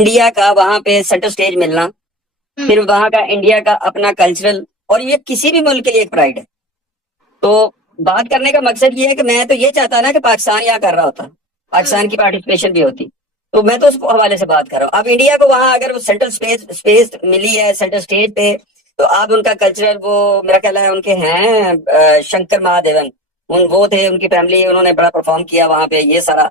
India का वहां पे सेंटर स्टेज मिलना, फिर वहां का इंडिया का अपना कल्चरल, और ये किसी भी मुल्क के लिए एक प्राइड है। तो बात करने का मकसद ये है कि मैं तो ये चाहता ना कि पाकिस्तान यहाँ कर रहा होता, पाकिस्तान की पार्टिसिपेशन भी होती। तो मैं तो उस हवाले से बात कर रहा हूँ। अब इंडिया को वहां अगर वो सेंट्रल स्पेस स्पेस मिली है सेंटर स्टेज पे, तो अब उनका कल्चरल, वो मेरा ख्याल है उनके हैं शंकर महादेवन, उन वो थे, उनकी फैमिली, उन्होंने बड़ा परफॉर्म किया वहां पे, ये सारा।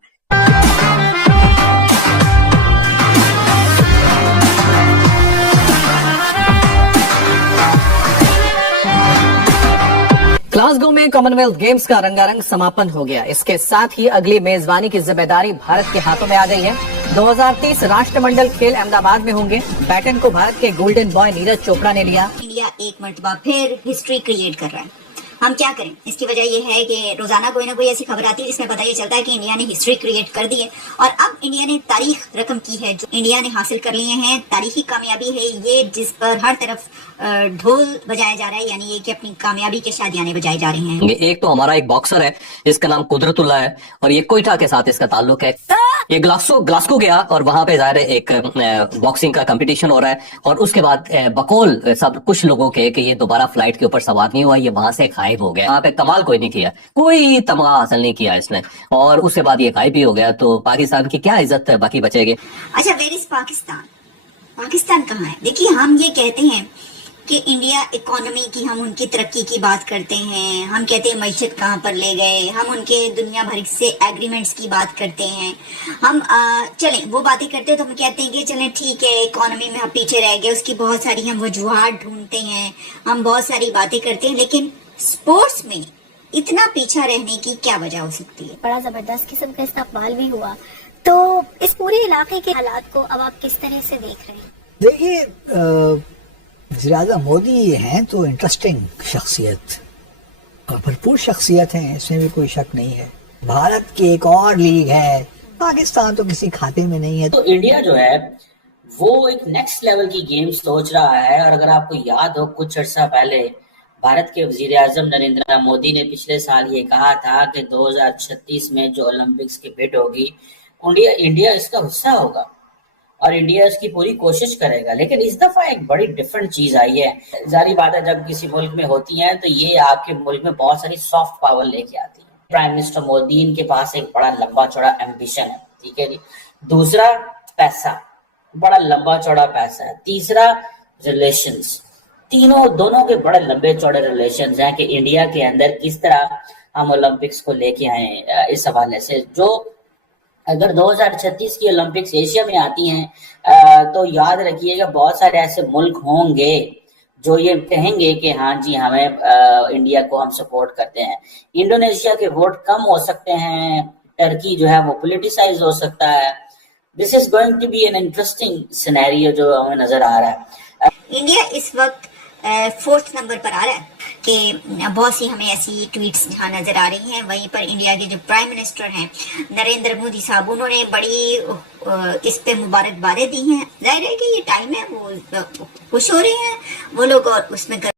ग्लासगो में कॉमनवेल्थ गेम्स का रंगारंग समापन हो गया। इसके साथ ही अगली मेजबानी की जिम्मेदारी भारत के हाथों में आ गई है। 2030 राष्ट्रमंडल खेल अहमदाबाद में होंगे। बैटन को भारत के गोल्डन बॉय नीरज चोपड़ा ने लिया। इंडिया एक मर्तबा फिर हिस्ट्री क्रिएट कर रहा है। हम क्या करें? इसकी वजह यह है कि रोजाना कोई ना कोई ऐसी खबर आती है जिसमें पता ये चलता है कि इंडिया ने हिस्ट्री क्रिएट कर दी है, और अब इंडिया ने तारीख रकम की है। जो इंडिया ने हासिल कर लिए हैं तारीखी कामयाबी है ये, जिस पर हर तरफ ढोल बजाया जा रहा है, यानी ये कि अपनी कामयाबी के शादियाने बजाए जा रहे हैं। एक तो हमारा एक बॉक्सर है, इसका नाम कुदरतुल्ला है, और ये कोयटा के साथ इसका ताल्लुक है। ये ग्लासगो गया और वहां पे ज़ाहिर है एक बॉक्सिंग का कंपटीशन हो रहा है, और उसके बाद बकौल सब कुछ लोगों के कि ये दोबारा फ्लाइट के ऊपर सवार नहीं हुआ, ये वहां से गायब हो गया। वहां पे कमाल कोई नहीं किया, कोई तमगा हासिल नहीं किया इसने, और उसके बाद ये गायब भी हो गया। तो पाकिस्तान की क्या इज्जत बाकी बचेगी? अच्छा, वेयर इज पाकिस्तान? पाकिस्तान कहाँ है? देखिए, हम ये कहते हैं कि इंडिया इकोनॉमी की, हम उनकी तरक्की की बात करते हैं, हम कहते हैं मैशत कहाँ पर ले गए, हम उनके दुनिया भर से एग्रीमेंट्स की बात करते हैं, हम चलें वो बातें करते हैं, तो हम कहते हैं कि चलें ठीक है, इकोनॉमी में हम पीछे रह गए, उसकी बहुत सारी हम वजूहात ढूंढते हैं, हम बहुत सारी बातें करते हैं, लेकिन स्पोर्ट्स में इतना पीछा रहने की क्या वजह हो सकती है? बड़ा जबरदस्त किस्म का इस्तेमाल भी हुआ। तो इस पूरे इलाके के हालात को अब आप किस तरह से देख रहे हैं? देखिए, वज़ीर-ए-आज़म मोदी हैं तो इंटरेस्टिंग शख्सियत और भरपूर शख्सियत हैं, इसमें भी कोई शक नहीं है। भारत की एक और लीग है, पाकिस्तान तो किसी खाते में नहीं है। तो इंडिया जो है वो एक नेक्स्ट लेवल की गेम सोच रहा है। और अगर आपको याद हो, कुछ अर्सा पहले भारत के वजीर आजम नरेंद्र मोदी ने पिछले साल ये कहा था कि 2036 में जो ओलंपिक्स की बिड होगी, इंडिया इसका हिस्सा होगा और इंडिया इसकी पूरी कोशिश करेगा। लेकिन इस दफा एक बड़ी डिफरेंट चीज आई है। जारी बात है, जब किसी मुल्क में होती है तो ये आपके मुल्क में बहुत सारी सॉफ्ट पावर लेके आती है। प्राइम मिनिस्टर मोदी, इनके पास एक बड़ा लंबा चौड़ा एम्बिशन है, ठीक है जी। दूसरा, पैसा, बड़ा लंबा चौड़ा पैसा है। तीसरा, रिलेशंस, दोनों के बड़े लंबे चौड़े रिलेशंस हैं कि इंडिया के अंदर किस तरह हम ओलंपिक्स को लेके आए। इस हवाले से जो अगर 2036 की ओलंपिक्स एशिया में आती हैं तो याद रखिएगा बहुत सारे ऐसे मुल्क होंगे जो ये कहेंगे कि हाँ जी, हमें इंडिया को हम सपोर्ट करते हैं। इंडोनेशिया के वोट कम हो सकते हैं, टर्की जो है वो पोलिटिसाइज हो सकता है। This is going to be an interesting scenario जो हमें नजर आ रहा है। इंडिया इस वक्त 4th नंबर पर आ रहा है कि बहुत सी हमें ऐसी ट्वीट्स जहाँ नजर आ रही हैं। वहीं पर इंडिया के जो प्राइम मिनिस्टर हैं नरेंद्र मोदी साहब, उन्होंने बड़ी इस पे मुबारकबादें दी हैं। जाहिर है कि ये टाइम है, वो खुश हो रहे हैं वो लोग, और उसमें